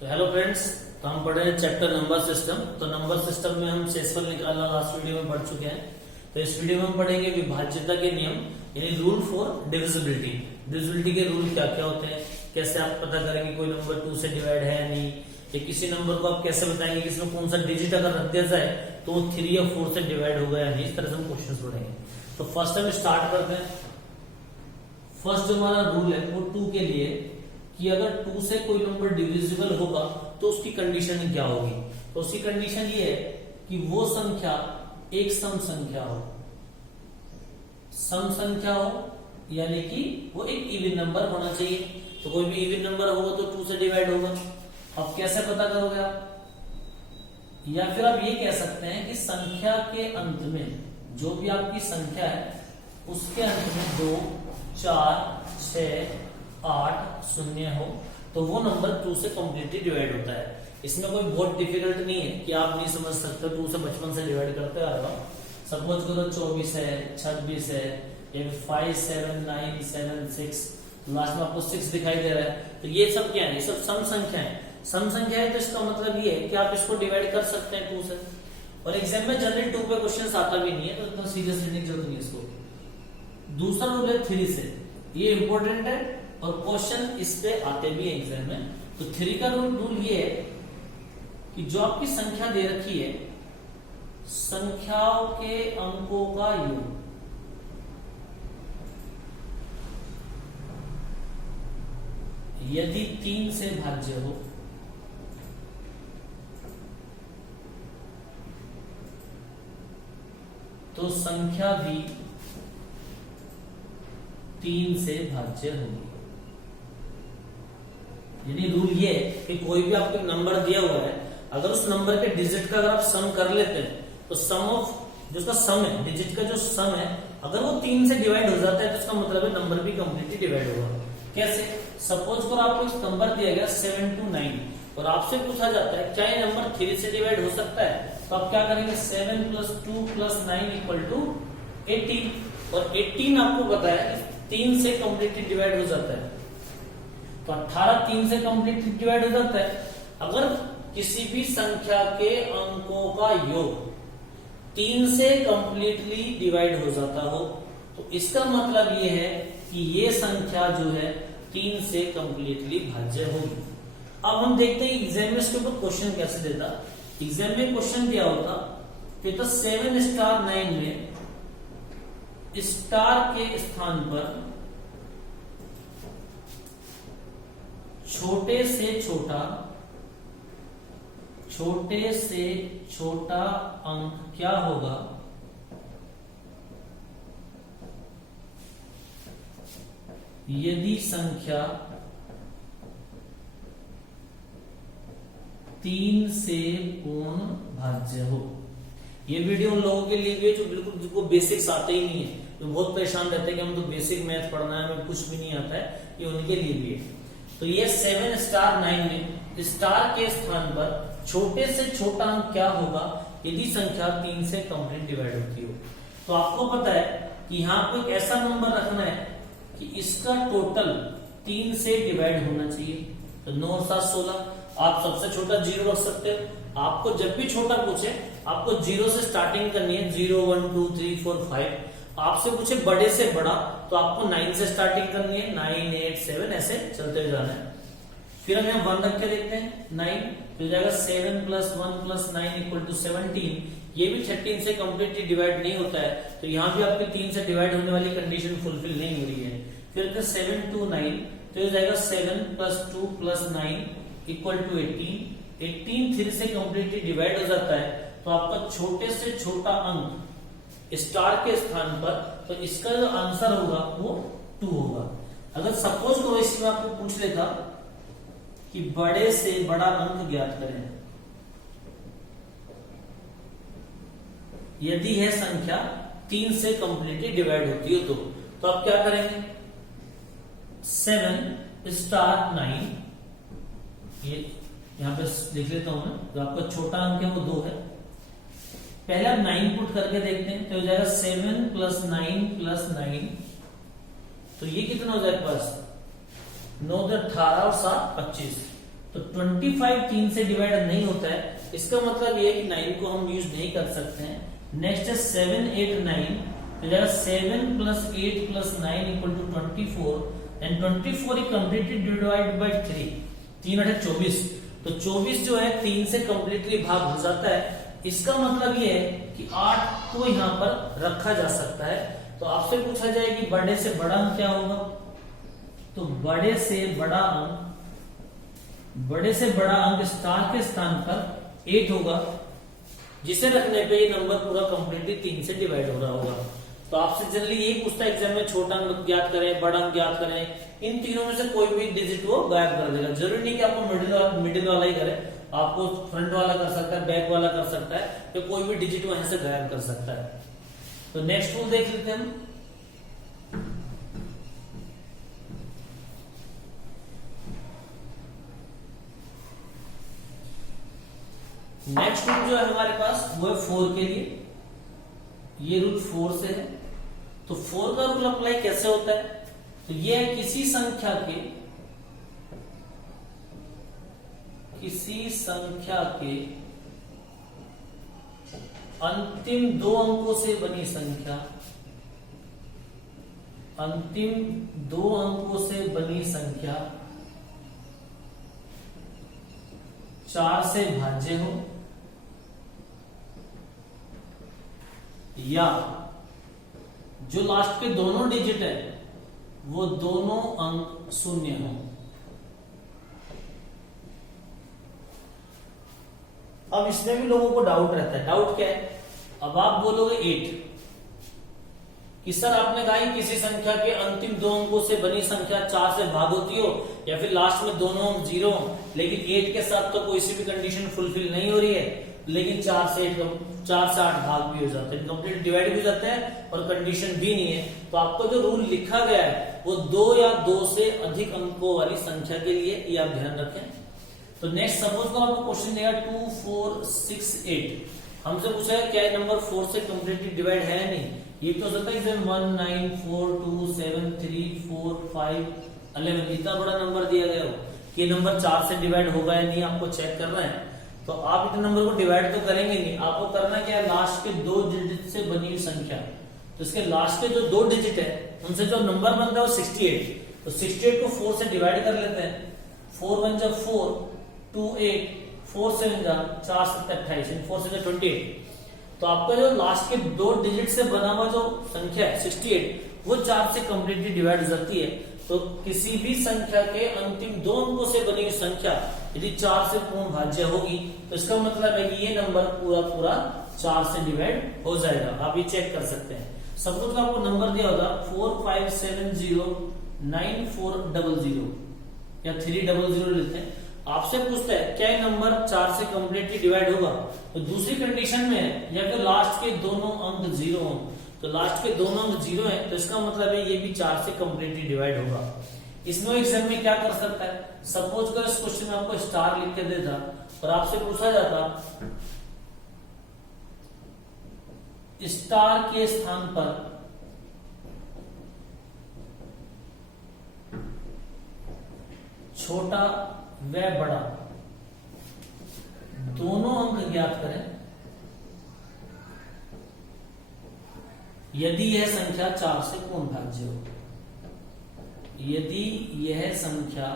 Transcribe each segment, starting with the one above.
तो hello friends, तो हम पढ़ रहे हैं चैप्टर नंबर सिस्टम। तो नंबर सिस्टम में हम शेषफल निकालना लास्ट वीडियो में पढ़ चुके हैं। तो इस वीडियो में हम पढ़ेंगे विभाज्यता के नियम, यानी रूल फॉर डिविजिबिलिटी। डिविजिबिलिटी के रूल क्या क्या होते हैं, कैसे आप पता करेंगे कोई नंबर 2 से डिवाइड है या नहीं, या किसी नंबर को आप कैसे बताएंगे कि इसमें कौन सा डिजिट अगर रख दिया जाए तो वो 3 या 4 से डिवाइड होगा या नहीं। इस तरह से हम क्वेश्चन पढ़ेंगे। तो फर्स्ट हम स्टार्ट करते हैं। फर्स्ट जो हमारा रूल है वो 2 के लिए, कि अगर 2 से कोई नंबर डिविजिबल होगा तो उसकी कंडीशन क्या होगी। तो उसकी कंडीशन ये है कि वो संख्या एक सम संख्या हो। सम संख्या हो यानी कि वो एक इवन नंबर होना चाहिए। तो कोई भी इवन नंबर होगा तो 2 से डिवाइड होगा। अब कैसे पता करोगे आप, या फिर आप ये कह सकते हैं कि संख्या के अंत में जो भी आपकी संख्या है उसके अंत में 2, 4, 6, 8 शून्य हो तो वो नंबर 2 से कंप्लीटली डिवाइड होता है। इसमें कोई बहुत डिफिकल्ट नहीं है कि आप नहीं समझ सकते। 2 से बचपन से डिवाइड करते आ रहे हो। सपोज करो 24 है, 26 है, या 5, 7, 9, 7, 6, लास्ट में आपको 6 दिखाई दे रहा है। तो ये सब क्या है, ये सब सम संख्या है। सम संख्या है तो इसका मतलब ये है कि आप इसको डिवाइड कर सकते हैं 2 से। और एग्जाम में जनरल 2 पे क्वेश्चन आता भी नहीं है, तो इतना सीरियस लेने की जरूरत नहीं है इसको। दूसरा रूल है 3 से, ये इंपॉर्टेंट है और क्वेश्चन इस पे आते भी है एग्जाम में। तो 3 का रूल ये है कि जो आपकी संख्या दे रखी है, संख्याओं के अंकों का योग यदि 3 से भाज्य हो तो संख्या भी 3 से भाज्य होगी। यानी रूल ये है कि कोई भी आपको नंबर दिया हुआ है, अगर उस नंबर के डिजिट का अगर आप सम कर लेते हैं तो सम ऑफ जो उसका सम है, डिजिट का जो सम है, अगर वो 3 से डिवाइड हो जाता है तो इसका मतलब है नंबर भी कंप्लीटली डिवाइड होगा। कैसे, सपोज करो आपको एक नंबर दिया गया 7 to 9 और आपसे पूछा जाता है क्या ये नंबर 3 से डिवाइड हो सकता है। तो आप क्या करेंगे, 7 + 2 + 9 = 18। और 18 आपको पता है 3 से कंप्लीटली डिवाइड हो जाता है। तो 18 3 से कंप्लीटली डिवाइड हो जाता है। अगर किसी भी संख्या के अंकों का योग 3 से कंप्लीटली डिवाइड हो जाता हो तो इसका मतलब ये है कि ये संख्या जो है 3 से कंप्लीटली भाज्य होगी। अब हम देखते हैं एग्जाम में इसके ऊपर क्वेश्चन कैसे देता। एग्जाम में क्वेश्चन दिया होता कि तो 7 स्टार 9 में स्टार के स्थान पर छोटे से छोटा अंक क्या होगा यदि संख्या 3 से पूर्ण भाज्य हो। ये वीडियो उन लोगों के लिए भी है जो बिल्कुल जिनको बेसिक्स आते ही नहीं है, जो बहुत परेशान रहते हैं कि हम तो बेसिक मैथ पढ़ना है, हमें कुछ भी नहीं आता है। ये उनके लिए भी है। तो ये 7 स्टार 9 में स्टार के स्थान पर छोटे से छोटा अंक क्या होगा यदि संख्या 3 से कंप्लीट डिवाइड होती हो। तो आपको पता है कि यहाँ पर एक ऐसा नंबर रखना है कि इसका टोटल 3 से डिवाइड होना चाहिए। तो 9 और 7 16। आप सबसे छोटा 0 रख सकते हो। आपको जब भी छोटा पूछे आपको 0 से स्टार्टिंग करनी है। 0 1 2 3 4 5। आपसे पूछे बड़े से बड़ा तो आपको 9 से स्टार्टिंग करनी है। 9 8 7 ऐसे चलते हुए जाना है। फिर हम यहाँ 1 रख के देखते हैं 9, तो जाएगा 7 + 1 + 9 = 17। ये भी 13 से कंप्लीटली डिवाइड नहीं होता है। तो यहाँ भी आपके 3 से डिवाइड होने वाली कंडीशन फुलफिल नहीं हो रही है। फिर 7 to 9, तो ये जाएगा 7 + 2 + 9 = 18। 18 3 से कंप्लीटली डिवाइड हो जाता है। तो आपका छोटे से छोटा अंक स्टार के स्थान पर, तो इसका जो आंसर होगा वो 2 होगा। अगर सपोज करो इसमें आपको पूछ लेता कि बड़े से बड़ा अंक ज्ञात करें यदि यह संख्या 3 से कंप्लीटली डिवाइड होती हो तो आप क्या करेंगे, 7 स्टार 9, ये यहां पे लिख लेता हूं मैं। जो आपका छोटा अंक है वो 2 है। पहले आप 9 पुट करके देखते हैं, तो हो जाएगा 7 + 9 + 9, तो ये कितना हो जाएगा पास 9 × 18 और 7 = 25। तो 25 3 से डिवाइड नहीं होता है, इसका मतलब ये है कि 9 को हम यूज नहीं कर सकते हैं। नेक्स्ट है 7 8 9, तो जाएगा 7 plus 8 plus 9 equal to 24 and 24 is completely divide by 3, 3 8 24, तो 24 जो है 3 से कम्प्लीटली भाग हो जाता है। इसका मतलब ये है कि 8 को यहाँ पर रखा जा सकता है। तो आपसे पूछा जाए कि बड़े से बड़ा अंक क्या होगा, तो बड़े से बड़ा अंक स्टार के स्थान पर 8 होगा, जिसे रखने पे ये नंबर पूरा कंप्लीटली 3 से डिवाइड हो रहा होगा। तो आपसे जनरली ये पूछता है एग्जाम में, छोटा अंक ज्ञात करें, बड़ा अंक ज्ञात करें, इन तीनों में से कोई भी डिजिट वो गायब कर देगा। जरूरी नहीं कि आपको मिडिल वाला ही करे, आपको फ्रंट वाला कर सकता है, बैक वाला कर सकता है, तो कोई भी डिजिट वहां से गायब कर सकता है। तो नेक्स्ट रूल देख लेते हैं हम। नेक्स्ट रूल जो है हमारे पास वो है 4 के लिए, ये रूल 4 से है। तो 4 का रूल अप्लाई कैसे होता है, तो ये है किसी संख्या के अंतिम 2 अंकों से बनी संख्या, अंतिम 2 अंकों से बनी संख्या 4 से भाज्य हो, या जो लास्ट के दोनों डिजिट है वो दोनों अंक शून्य हो। अब इसमें भी लोगों को डाउट रहता है। डाउट क्या है, अब आप बोलोगे 8 कि सर आपने कहा कि किसी संख्या के अंतिम 2 अंकों से बनी संख्या 4 से भाग होती हो, या फिर लास्ट में दोनों अंक 0 हो, लेकिन 8 के साथ तो कोई सी भी कंडीशन फुलफिल नहीं हो रही है, लेकिन 4 से 8 भाग भी हो जाते हैं, कंप्लीट डिवाइड भी हो जाते हैं और कंडीशन भी नहीं है। तो आपको जो रूल लिखा गया है वो 2 या 2 से अधिक अंकों वाली संख्या के लिए, ये आप ध्यान रखें। तो नेक्स्ट सपोज को आपको क्वेश्चन देगा 2 4 6 8, हमसे पूछा है क्या नंबर 4 से कंप्लीटली डिवाइड है नहीं। ये तो हो सकता है 1 9 4 2 7 3 4 5 11, इतना बड़ा नंबर दिया गया हो कि नंबर 4 से डिवाइड होगा या नहीं, आपको चेक करना है। तो आप इतने नंबर को डिवाइड तो करेंगे नहीं, आपको करना क्या है, लास्ट के 2 डिजिट से बनी हुई संख्या, तो इसके लास्ट के जो 2 डिजिट है उनसे जो नंबर बनता है वो 68, तो 68 को 4 से डिवाइड कर लेते हैं। 4 1 जा 4, 2 8, 4 7 जा 4 7 28, 4 से 28। तो आपका जो लास्ट के 2 डिजिट से बना हुआ जो संख्या है 68, वो 4 से कंप्लीटली डिवाइड हो जाती है। तो किसी भी संख्या के अंतिम 2 अंकों से बनी हुई संख्या यदि 4 से पूर्ण भाज्य होगी, तो इसका मतलब है कि ये नंबर पूरा 4 से डिवाइड हो जाएगा। आप ये चेक कर सकते हैं। सपोज का आपको नंबर दिया होगा 4 5 7 0 9 4 0 0 या 3 0 0 लेते हैं। आपसे पूछता है क्या ये नंबर 4 से कंप्लीटली डिवाइड होगा, तो दूसरी कंडीशन में है या फिर लास्ट के दोनों अंक 0 हो, तो लास्ट के दोनों अंक 0 है, तो इसका मतलब है ये भी 4 से कंप्लीटली डिवाइड होगा। इसमें एग्जाम में क्या कर सकता है, सपोज कर इस क्वेश्चन में आपको स्टार लिख के देता और आपसे पूछा जाता स्टार के स्थान पर छोटा व बड़ा दोनों अंक ज्ञात करें यदि यह संख्या 4 से पूर्ण भाज्य हो। यदि यह संख्या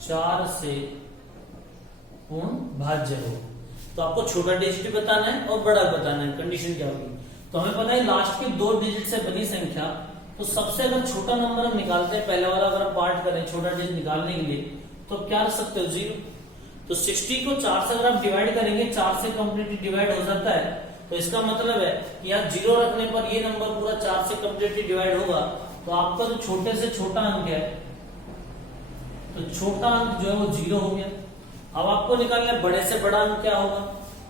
4 से पूर्ण भाज्य हो, तो आपको छोटा डिजिट बताना है और बड़ा बताना है। कंडीशन क्या होगी, तो हमें पता है लास्ट के 2 डिजिट से बनी संख्या, तो सबसे अगर छोटा नंबर हम निकालते हैं, पहले वाला अगर पार्ट करें छोटा डिजिट निकालने के लिए, तो क्या रख सकते हो 0। तो 60 को 4 से अगर आप डिवाइड करेंगे, 4 से कंप्लीटली डिवाइड हो जाता है, तो इसका मतलब है कि आप 0 रखने पर ये नंबर पूरा 4 से कंप्लीटली डिवाइड होगा। तो आपका जो छोटे से छोटा अंक है, तो छोटा अंक जो है वो 0 हो गया। अब आपको निकालना है बड़े से बड़ा अंक क्या होगा,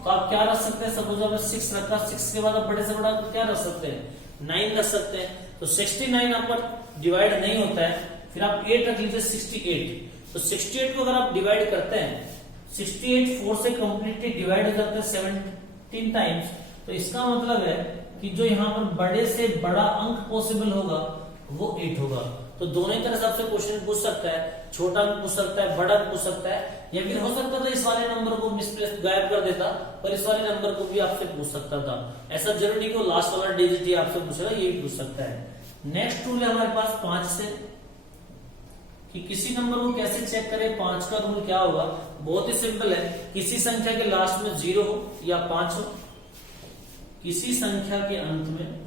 तो आप क्या रख सकते हैं, सपोज आपने 6 रखा, 6 के बाद आप बड़े से बड़ा अंक क्या रख सकते हैं, 9 रख सकते हैं। तो 69 आपका डिवाइड नहीं होता है, फिर आप 8 रख लीजिए 68। तो 68 को अगर आप डिवाइड करते हैं, 68 4 से कंप्लीटली डिवाइड हो जाता है 17 टाइम्स, तो इसका मतलब है कि जो यहाँ पर बड़े से बड़ा अंक पॉसिबल होगा वो 8 होगा। तो दोनों ही तरह से आपसे क्वेश्चन पूछ सकता है, छोटा अंक पूछ सकता है, बड़ा अंक पूछ सकता है, या फिर हो सकता था इस वाले नंबर को मिसप्लेस गायब कर देता, पर इस वाले नंबर को भी आपसे पूछ सकता था। ऐसा जरूरी नहीं कि लास्ट वाला डिजिट ही आपसे पूछेगा, ये भी पूछ सकता है। नेक्स्ट रूल है हमारे पास 5 से, कि किसी नंबर को कैसे चेक करें। 5 का रूल क्या होगा, बहुत ही सिंपल है। किसी संख्या के लास्ट में 0 हो या 5 हो, किसी संख्या के अंत में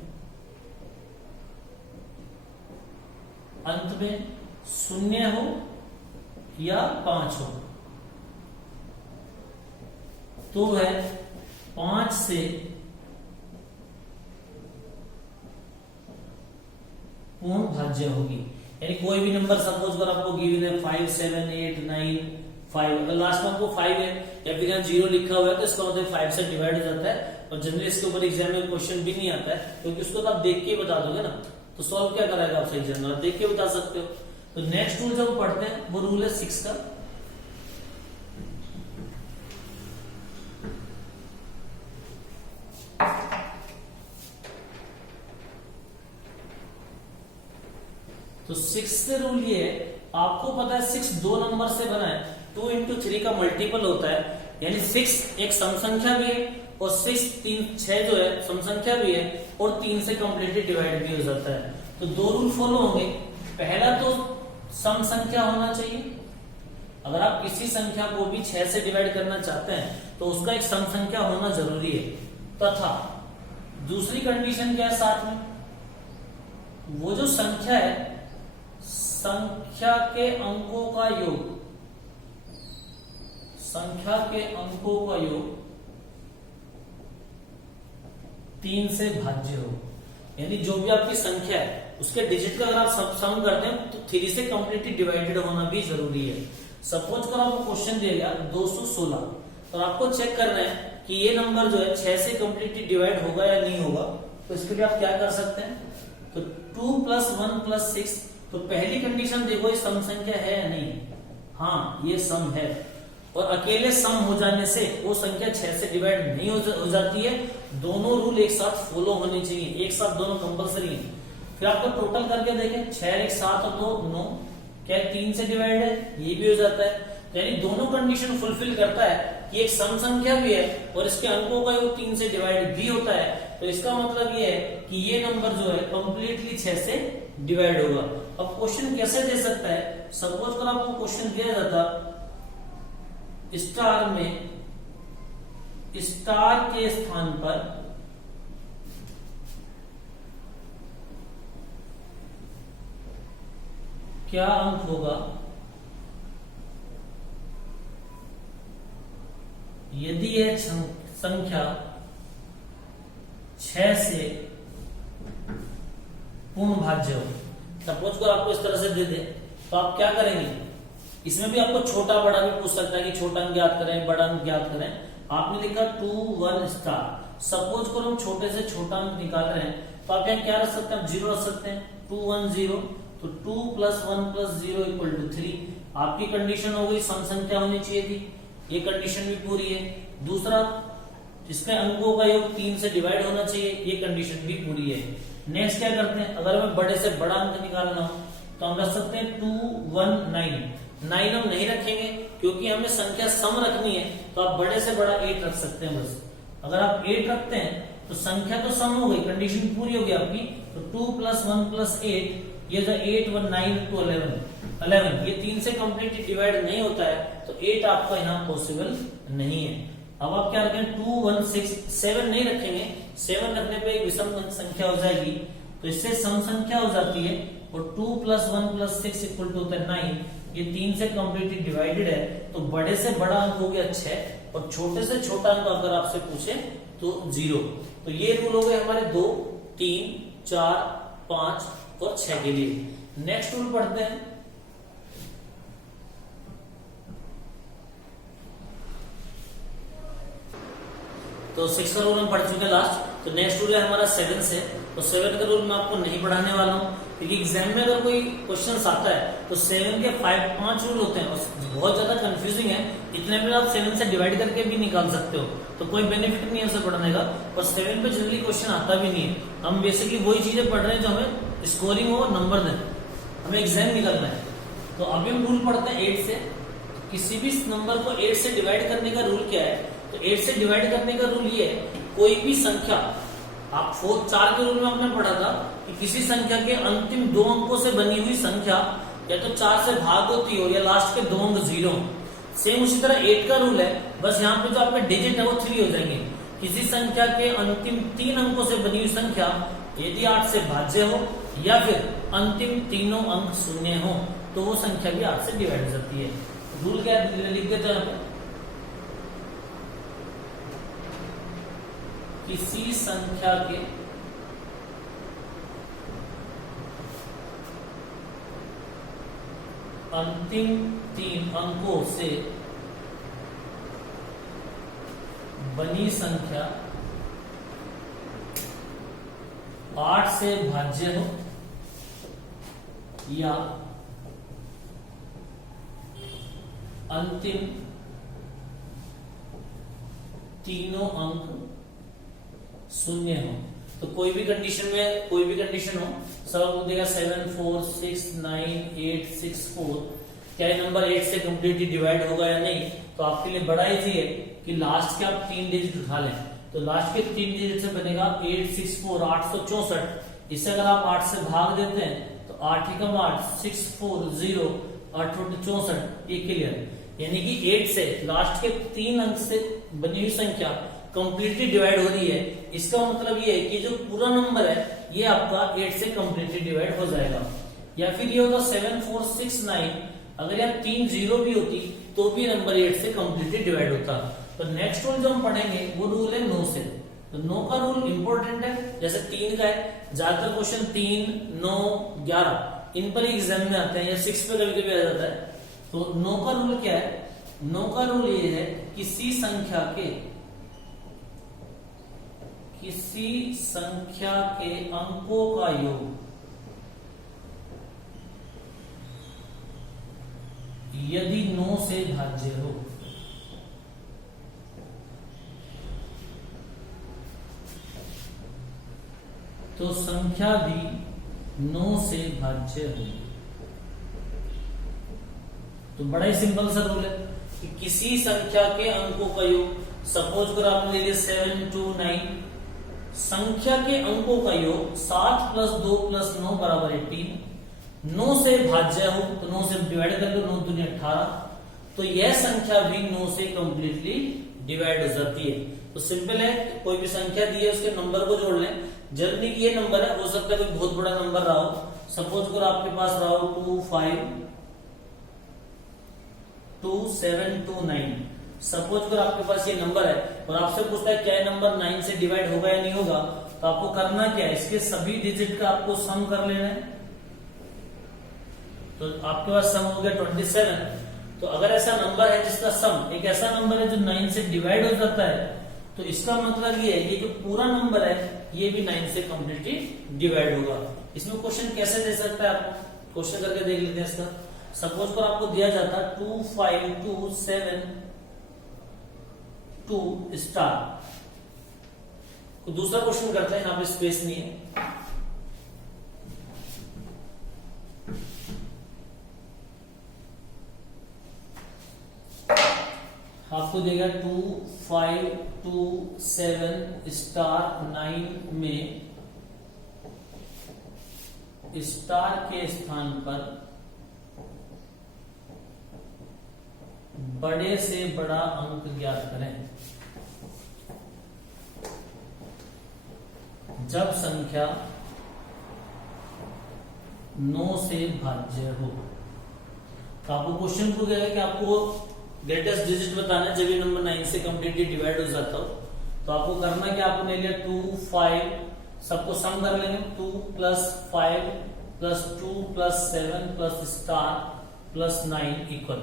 0 हो या 5 हो, तो वह 5 से पूर्ण भाज्य होगी। यानी कोई भी नंबर सपोज कर आपको गिवन है 5, 7, 8, 9, 5, अगर लास्ट में आपको 5 है या फिर यहाँ 0 लिखा हुआ है तो इसका मतलब 5 से डिवाइड हो जाता है। और जनरली इसके ऊपर एग्जाम में क्वेश्चन भी नहीं आता है, क्योंकि उसको तो आप देख के ही बता दोगे ना, तो सॉल्व क्या कराएगा आपसे एग्जाम में, आप देख के बता सकते हो। तो नेक्स्ट रूल जब पढ़ते हैं वो रूल है 6 का। तो 6 रूल ये है, आपको पता है 6 दो नंबर से बना है, 2 into 3 का मल्टीपल होता है, यानी 6 एक सम संख्या भी है और 6 जो है सम संख्या भी है और 3 से कंप्लीटली डिवाइड भी हो जाता है। तो दो रूल फॉलो होंगे। पहला तो सम संख्या होना चाहिए, अगर आप किसी संख्या को भी 6 से डिवाइड करना चाहते हैं तो उसका एक सम संख्या होना जरूरी है। तथा दूसरी कंडीशन क्या है साथ में, वो जो संख्या है संख्या के अंकों का योग, संख्या के अंकों का योग 3 से भाज्य हो। यानी जो भी आपकी संख्या है उसके डिजिट का अगर आप सम करते हैं तो 3 से कंप्लीटली डिवाइडेड होना भी जरूरी है। सपोज करो आपको क्वेश्चन दिया गया 216, तो आपको चेक करना है कि ये नंबर जो है 6 से कंप्लीटली डिवाइड होगा या नहीं होगा। तो इसके लिए आप क्या कर सकते हैं, तो 2 + 1 + 6, तो पहली कंडीशन देखो ये सम संख्या है या नहीं, हाँ ये सम है, और अकेले सम हो जाने से वो संख्या 6 से डिवाइड नहीं हो जाती है। दोनों रूल एक साथ फॉलो होने चाहिए, एक साथ दोनों कंपलसरी है। फिर आपको टोटल करके देखें, 6 1 7 और 2 9, क्या 3 से डिवाइड है, ये भी हो जाता है। यानी दोनों कंडीशन फुलफिल करता है कि एक सम संख्या भी है और इसके अंकों का योग 3 से डिवाइड भी होता है। तो इसका मतलब ये है कि ये नंबर जो है कंप्लीटली 6 से डिवाइड होगा। अब क्वेश्चन कैसे दे सकता है, सपोज कर आपको क्वेश्चन दिया जाता स्टार में, स्टार के स्थान पर क्या अंक होगा यदि यह संख्या 6 से पूर्ण भाज्य हो। सपोज को आपको इस तरह से दे दे तो आप क्या करेंगे, इसमें भी आपको छोटा बड़ा भी पूछ सकता है कि छोटा अंक ज्ञात करें बड़ा अंक ज्ञात करें। आपने लिखा 2 1 स्टार, सपोज करो हम छोटे से छोटा अंक निकाल रहे हैं तो आप यहाँ क्या रख सकते हैं, 0 रख सकते हैं, 2 1 0, तो 2 + 1 + 0 = 3। आपकी कंडीशन हो गई सम संख्या होनी चाहिए थी, ये कंडीशन भी पूरी है। दूसरा, इसके अंकों का योग 3 से डिवाइड होना चाहिए, ये कंडीशन भी पूरी है। नेक्स्ट क्या करते हैं, अगर हमें बड़े से बड़ा अंक निकालना हो तो हम रख सकते हैं 2 1 9। 9 हम नहीं रखेंगे क्योंकि हमें संख्या सम रखनी है, तो आप बड़े से बड़ा 8 रख सकते हैं बस। अगर आप 8 रखते हैं तो संख्या तो सम हो गई, कंडीशन पूरी होगी आपकी। तो 2 + 1 + 8, ये जो 8 1 9 to 11, ये 3 से कंप्लीटली डिवाइड नहीं होता है, तो 8 आपका यहाँ पॉसिबल नहीं है। अब आप क्या रखें, 2 1 6, 7 नहीं रखेंगे, 7 रखने पे एक विषम संख्या हो जाएगी, तो इससे सम संख्या हो जाती है। और 2 + 1 + 6 = 9, ये 3 से कंप्लीटली डिवाइडेड है, तो बड़े से बड़ा अंक हो गया 6 और छोटे से छोटा अंक अगर आपसे पूछे तो 0। तो ये रूल हो गए हमारे 2 3 4 5 और 6 के लिए। नेक्स्ट रूल पढ़ते हैं, तो 6 का रूल हम पढ़ चुके लास्ट। तो नेक्स्ट रूल है हमारा 7 से। तो 7 का रूल मैं आपको नहीं पढ़ाने वाला हूँ, क्योंकि एग्जाम में अगर कोई क्वेश्चन आता है तो 7 के 5 रूल होते हैं और बहुत ज्यादा कंफ्यूजिंग है। इतने में आप 7 से डिवाइड करके भी निकाल सकते हो, तो कोई बेनिफिट नहीं है उसे पढ़ने का। और 7 पे जनरली क्वेश्चन आता भी नहीं है। हम बेसिकली वही चीजें पढ़ रहे हैं जो हमें स्कोरिंग हो, नंबर दें। हमें एग्जाम निकलना है। तो अभी हम रूल पढ़ते हैं 8 से। किसी भी नंबर को 8 से डिवाइड करने का रूल क्या है? तो 8 से डिवाइड करने का रूल ये है, कोई भी संख्या, आप 4 के रूल में आपने पढ़ा था कि किसी संख्या के अंतिम 2 अंकों से बनी हुई संख्या या तो 4 से भाग होती हो या लास्ट के 2 अंक 0। सेम उसी तरह 8 का रूल है, बस यहाँ पे जो आपके डिजिट है वो 3 हो जाएंगे। किसी संख्या के अंतिम 3 अंकों से बनी हुई संख्या यदि 8 से भाज्य हो या फिर अंतिम तीनों अंक शून्य हो तो वो संख्या भी 8 से डिवाइड हो जाती है। रूल क्या लिख देते हैं यहाँ पे? किसी संख्या के अंतिम 3 अंकों से बनी संख्या 8 से भाज्य हो या अंतिम तीनों अंक शून्य हो। तो कोई भी कंडीशन में कोई भी कंडीशन हो, सब आपको देगा 7 4 6 9 8 6 4। क्या ये नंबर 8 से कंप्लीटली डिवाइड होगा या नहीं? तो आपके लिए बड़ा इजी है कि लास्ट के आप 3 डिजिट उठा लें। तो लास्ट के 3 डिजिट से बनेगा 8 6 4 864। इसे अगर आप 8 से भाग देते हैं तो 8 एकम 8 6 4 0 8 64, ये क्लियर। यानी कि 8 से लास्ट के 3 अंक से बनी हुई संख्या कंप्लीटली डिवाइड हो रही है। इसका मतलब ये है कि जो पूरा नंबर है ये आपका 8 से कंप्लीटली डिवाइड हो जाएगा। या फिर ये होगा 7 4 6 9, अगर यहाँ 3 0 भी होती तो भी नंबर 8 से कंप्लीटली डिवाइड होता। तो नेक्स्ट रूल जो हम पढ़ेंगे वो रूल है 9 से। तो 9 का रूल इंपॉर्टेंट है, जैसे 3 का है। ज्यादातर क्वेश्चन 3 9 11 इन पर एग्जाम में आते हैं या 6 पे कभी कभी आ जाता है। तो 9 का रूल क्या है? 9 का रूल ये है, किसी संख्या के अंकों का योग यदि 9 से भाज्य हो तो संख्या भी 9 से भाज्य हो। तो बड़ा ही सिंपल सा रूल है कि किसी संख्या के अंकों का योग, सपोज कर आपने ले लिया 7 2 9, संख्या के अंकों का योग 7 + 2 + 9 = 18। 9 से भाज्य हो तो 9 से डिवाइड कर लो, 9 दूनी 18। तो यह संख्या भी 9 से कंप्लीटली डिवाइड हो जाती है। तो सिंपल है, कोई भी संख्या दी है उसके नंबर को जोड़ लें। जल्दी की ये नंबर है, हो सकता है कोई बहुत बड़ा नंबर रहा हो। सपोज कर आपके पास रहा हो 2 5 2 7 2 9। सपोज कर आपके पास ये नंबर है और आपसे पूछता है क्या ये नंबर 9 से डिवाइड होगा या नहीं होगा। तो आपको करना क्या है, इसके सभी डिजिट का आपको सम कर लेना है। तो आपके पास सम हो गया 27। तो अगर ऐसा नंबर है जिसका सम एक ऐसा नंबर है जो 9 से डिवाइड हो जाता है, तो इसका मतलब ये है ये जो पूरा नंबर है ये भी 9 से कंप्लीटली डिवाइड होगा। इसमें क्वेश्चन कैसे दे सकता है, आपको क्वेश्चन करके देख लेते हैं इसका। सपोज पर आपको दिया जाता 2 5 2 7 2 स्टार। दूसरा क्वेश्चन करते हैं, यहाँ पे स्पेस नहीं है। आपको देगा 2 5 2 7 स्टार 9 में स्टार के स्थान पर बड़े से बड़ा अंक ज्ञात करें जब संख्या 9 से भाज्य हो। तो आपको क्वेश्चन पूछा गया कि आपको ग्रेटेस्ट डिजिट बताना है जब ये नंबर 9 से कंप्लीटली डिवाइड हो जाता हो। तो आपको करना क्या, आपको ले लिया 2 5, सबको सम कर लेंगे। 2 + 5 + 2 + 7 + स्टार + 9 इक्वल।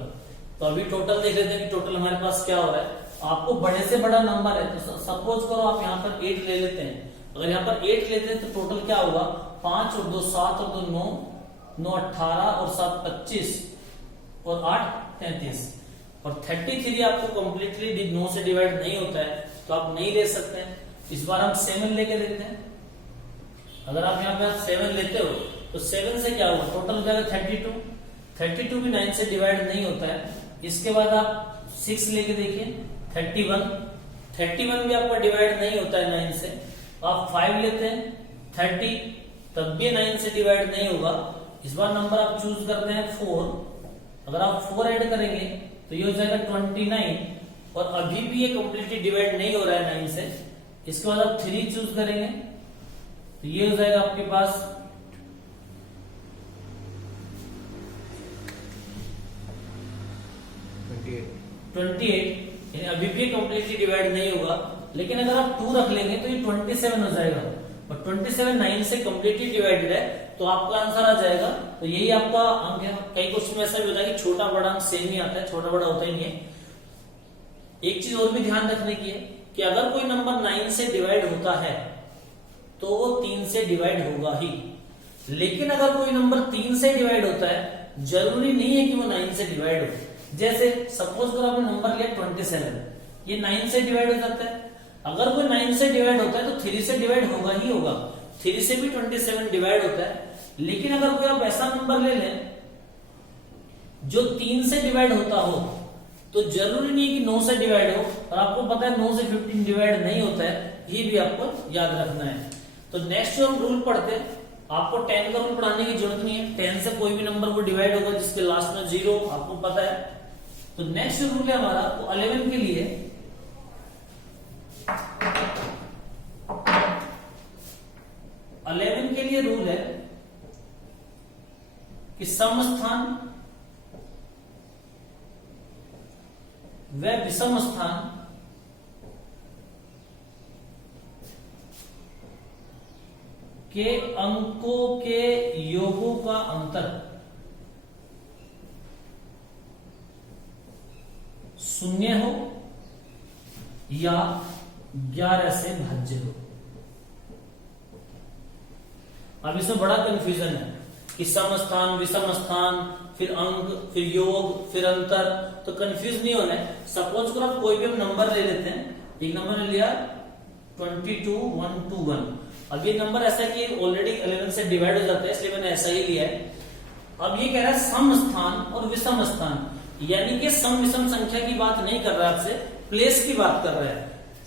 तो अभी टोटल देख लेते हैं कि टोटल हमारे पास क्या हो रहा है। आपको बड़े से बड़ा नंबर है तो सपोज करो आप यहाँ पर 8 ले लेते हैं। अगर यहाँ पर 8 लेते हैं तो टोटल क्या होगा, 5 और 2 7 और 2 9 9 18 और 7 25 और 8 33 और 33 आपको कंप्लीटली 9 से डिवाइड नहीं होता है तो आप नहीं ले सकते हैं। इस बार हम 7 लेके देखते हैं। अगर आप यहाँ पे 7 लेते हो तो 7 से क्या होगा, टोटल हो जाएगा 32। 32 भी 9 से डिवाइड नहीं होता है। इसके बाद आप 6 लेके देखिए 31। 31 भी आपका डिवाइड नहीं होता है 9 से। आप 5 लेते हैं 30, तब भी 9 से डिवाइड नहीं होगा। इस बार नंबर आप चूज करते हैं 4। अगर आप 4 ऐड करेंगे तो ये हो जाएगा 29, और अभी भी ये कंप्लीटली डिवाइड नहीं हो रहा है 9 से। इसके बाद आप 3 चूज करेंगे तो ये हो जाएगा आपके पास 28, यानी अभी भी कंप्लीटली डिवाइड नहीं होगा। लेकिन अगर आप 2 रख लेंगे तो ये 27 हो जाएगा, और 27 9 से कंप्लीटली डिवाइडेड है, तो आपका आंसर आ जाएगा। तो यही आपका अंक है। कई क्वेश्चन में ऐसा भी होता है कि छोटा बड़ा अंक सेम ही आता है, छोटा बड़ा होता ही नहीं है। एक चीज और भी ध्यान रखने की है कि अगर कोई नंबर 9 से डिवाइड होता है तो वो 3 से डिवाइड होगा ही। लेकिन अगर कोई नंबर 3 से डिवाइड होता है, जरूरी नहीं है कि वो 9 से डिवाइड हो। जैसे सपोज करो आपने नंबर लिया 27, ये 9 से डिवाइड हो जाता है। अगर कोई 9 से डिवाइड होता है तो 3 से डिवाइड होगा ही होगा। 3 से भी 27 डिवाइड होता है। लेकिन अगर कोई आप ऐसा नंबर ले लें जो 3 से डिवाइड होता हो, तो जरूरी नहीं कि 9 से डिवाइड हो। और आपको पता है 9 से 15 डिवाइड नहीं होता है, ये भी आपको याद रखना है। तो नेक्स्ट जो हम रूल पढ़ते हैं, आपको 10 का रूल पढ़ाने की जरूरत नहीं है। 10 से कोई भी नंबर को डिवाइड होगा जिसके लास्ट में 0, आपको पता है। तो नेक्स्ट जो रूल है हमारा, वो 11 के लिए 11 के लिए रूल है कि सम स्थान व विषम स्थान के अंकों के योगों का अंतर 0 हो या 11 से भाज्य हो। अब इसमें बड़ा कंफ्यूजन है कि सम स्थान, विषम स्थान, फिर अंक, फिर योग, फिर अंतर। तो कंफ्यूज नहीं होना है। सपोज करो आप कोई भी हम नंबर ले लेते हैं। एक नंबर ले लिया 22,121। अब ये नंबर ऐसा है कि ऑलरेडी 11 से डिवाइड हो जाता है, इसलिए मैंने ऐसा ही लिया है। अब ये कह रहा है सम स्थान और विषम स्थान, यानी कि सम विषम संख्या की बात नहीं कर रहा है, आपसे प्लेस की बात कर रहा है।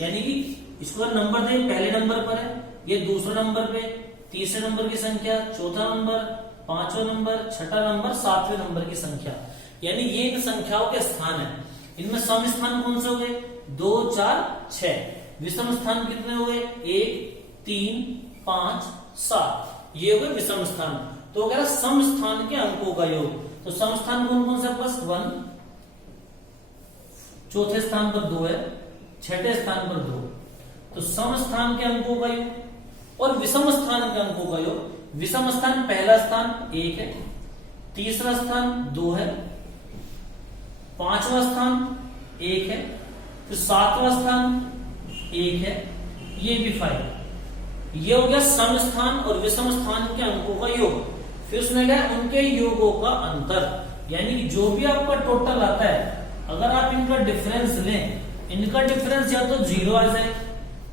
यानी कि इसको नंबर दे, पहले नंबर पर है, ये दूसरे नंबर पे, तीसरे नंबर की संख्या, चौथा नंबर, पांचवा नंबर, छठा नंबर, सातवें नंबर की संख्या, यानी ये इन संख्याओं के स्थान है। इनमें सम स्थान कौन से हो गए? 2, 4, 6। विषम स्थान कितने हो गए? 1, 3, 5, 7। ये हो गए विषम स्थान। तो अगर सम स्थान के अंकों का योग, तो सम स्थान कौन कौन सा? +1, चौथे स्थान पर 2 है, छठे स्थान पर 2। तो सम स्थान के अंकों का योग और विषम स्थान के अंकों का योग। विषम स्थान पहला स्थान 1 है, तीसरा स्थान 2 है, पांचवा स्थान 1 है, फिर सातवां स्थान 1 है, ये भी 5। ये हो गया सम स्थान और विषम स्थान के अंकों का योग। फिर उसमें क्या? उनके योगों का अंतर, यानी कि जो भी आपका टोटल आता है, अगर आप इनका डिफरेंस लें, इनका डिफरेंस या तो 0 आ जाए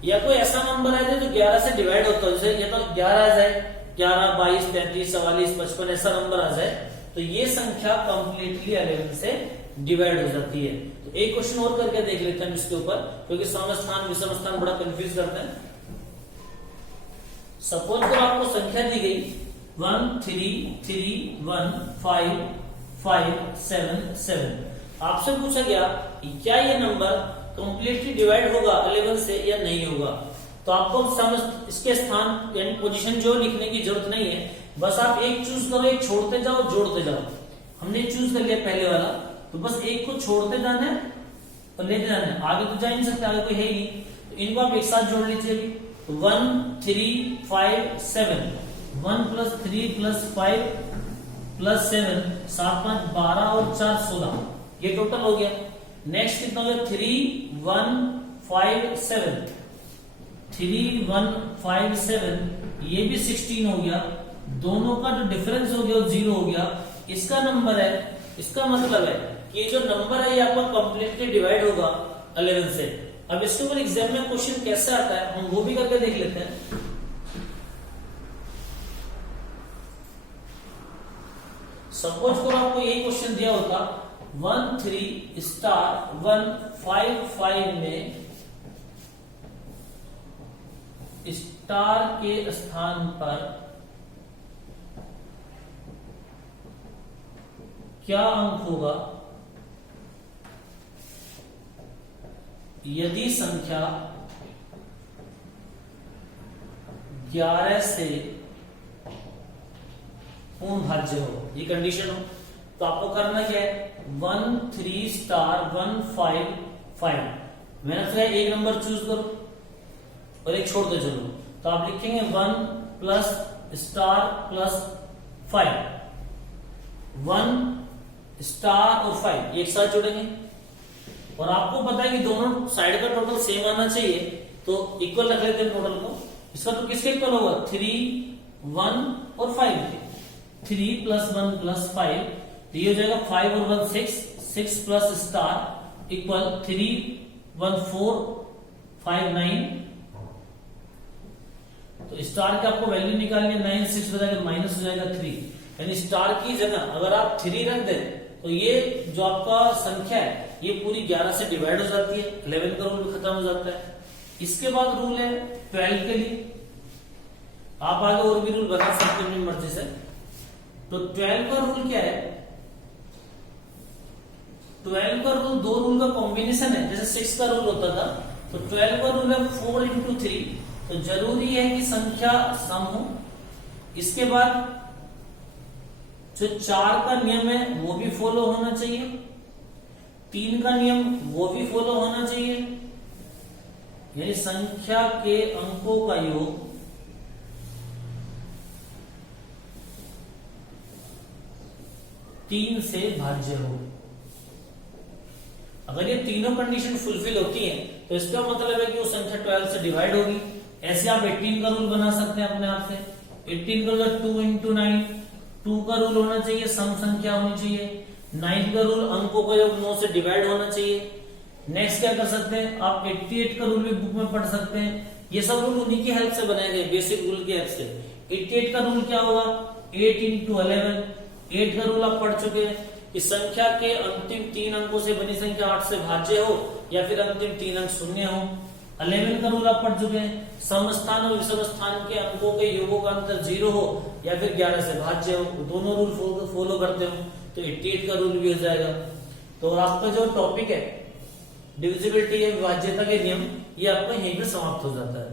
या कोई ऐसा नंबर आ जाए जो 11 से डिवाइड होता है, जैसे या तो 11 आ जाए, 11, 22, 33, 44, 55 ऐसा नंबर आ जाए, तो ये संख्या कंप्लीटली 11 से डिवाइड हो जाती है। तो एक क्वेश्चन और करके देख लेते हैं इसके ऊपर, क्योंकि सम स्थान विषम स्थान बड़ा कंफ्यूज करते हैं। सपोज तो आपको संख्या दी गई 1, 3, 3, 1, 5, 5, 7, 7। आपसे पूछा गया क्या ये नंबर कंप्लीटली डिवाइड होगा 11 से या नहीं होगा। तो आपको इसके स्थान यानी पोजीशन जो लिखने की जरूरत नहीं है, बस आप एक चूज करो, एक छोड़ते जाओ, जोड़ते जाओ। हमने चूज कर लिया पहले वाला, तो बस एक को छोड़ते जाना है और लेते जाना है, आगे तो जा नहीं सकते, आगे कोई है ही नहीं। तो इनको आप एक साथ जोड़ लीजिए। 1, 3, 5, 7, 1 + 3 + 5 + 7, 7, 5, 12 और 4, 16, ये टोटल हो गया। नेक्स्ट कितना हो गया? 3, 1, 5, 7, 3, 1, 5, 7, ये भी 16 हो गया। दोनों का जो डिफरेंस हो गया वो 0 हो गया। इसका नंबर है, इसका मतलब है कि ये जो नंबर है ये आपका कंप्लीटली डिवाइड होगा 11 से। अब इसके ऊपर एग्जाम में क्वेश्चन कैसे आता है हम वो भी करके देख लेते हैं। सपोज करो आपको यही क्वेश्चन दिया होता 13 स्टार 155 में स्टार के स्थान पर क्या अंक होगा यदि संख्या 11 से पूर्ण भाज्य हो, ये कंडीशन हो। तो आपको करना क्या है 13 स्टार 155, मैंने तो एक नंबर चूज करो और एक छोड़ दो चलो। तो आप लिखेंगे 1 प्लस स्टार प्लस 5, 1 स्टार और 5 एक साथ जोड़ेंगे और आपको पता है कि दोनों साइड का टोटल सेम आना चाहिए, तो इक्वल रख लेते हैं टोटल को। इसका तो किसके इक्वल होगा 3, 1 और 5 के। 3 प्लस 1 प्लस 5, तो ये हो जाएगा 5 और 1 6, 6 प्लस स्टार इक्वल 3, 1 4, 5 9। तो स्टार का आपको वैल्यू निकालनी है 9, 6 बजाएगा माइनस हो जाएगा 3, यानी स्टार की जगह अगर आप 3 रख दें तो ये जो आपका संख्या है ये पूरी 11 से डिवाइड हो जाती है, 11 का रूल खत्म हो जाता है। इसके बाद रूल है 12 के लिए, आप आगे और भी रूल बना सकते हैं अपनी मर्जी से। तो 12 का रूल क्या है, 12 का रूल दो रूल का कॉम्बिनेशन है, जैसे 6 का रूल होता था, तो 12 का रूल है 4 इंटू 3, तो जरूरी है कि संख्या सम हो। इसके बाद जो 4 का नियम है वो भी फॉलो होना चाहिए, 3 का नियम वो भी फॉलो होना चाहिए, यानी संख्या के अंकों का योग 3 से भाज्य हो। अगर ये तीनों कंडीशन फुलफिल होती हैं तो इसका मतलब है कि वो संख्या 12 से डिवाइड होगी। ऐसे आप 18 का रूल बना सकते हैं अपने आप से। 18 का रूल 2 इंटू 9, 2 का रूल होना चाहिए सम संख्या होनी चाहिए, 9 का रूल अंकों का योग 9 से डिवाइड होना चाहिए। नेक्स्ट क्या कर सकते हैं आप 88 का रूल भी बुक में पढ़ सकते हैं, ये सब रूल उन्हीं की हेल्प से बनाए गए, बेसिक रूल की हेल्प से। 88 का रूल क्या होगा 8 इंटू 11, 8 का रूल आप पढ़ चुके हैं कि संख्या के अंतिम 3 अंकों से बनी संख्या 8 से भाज्य हो या फिर अंतिम 3 अंक शून्य हो। 11 का रूल आप पढ़ चुके हैं, समस्थान और विषम स्थान के अंकों के योगों का अंतर 0 हो या फिर 11 से भाज्य हो, दोनों रूल फॉलो करते हो तो 88 का रूल भी हो जाएगा। तो आपका जो टॉपिक है डिविजिबिलिटी या विभाज्यता के नियम, ये आपका यहीं पर समाप्त हो जाता है।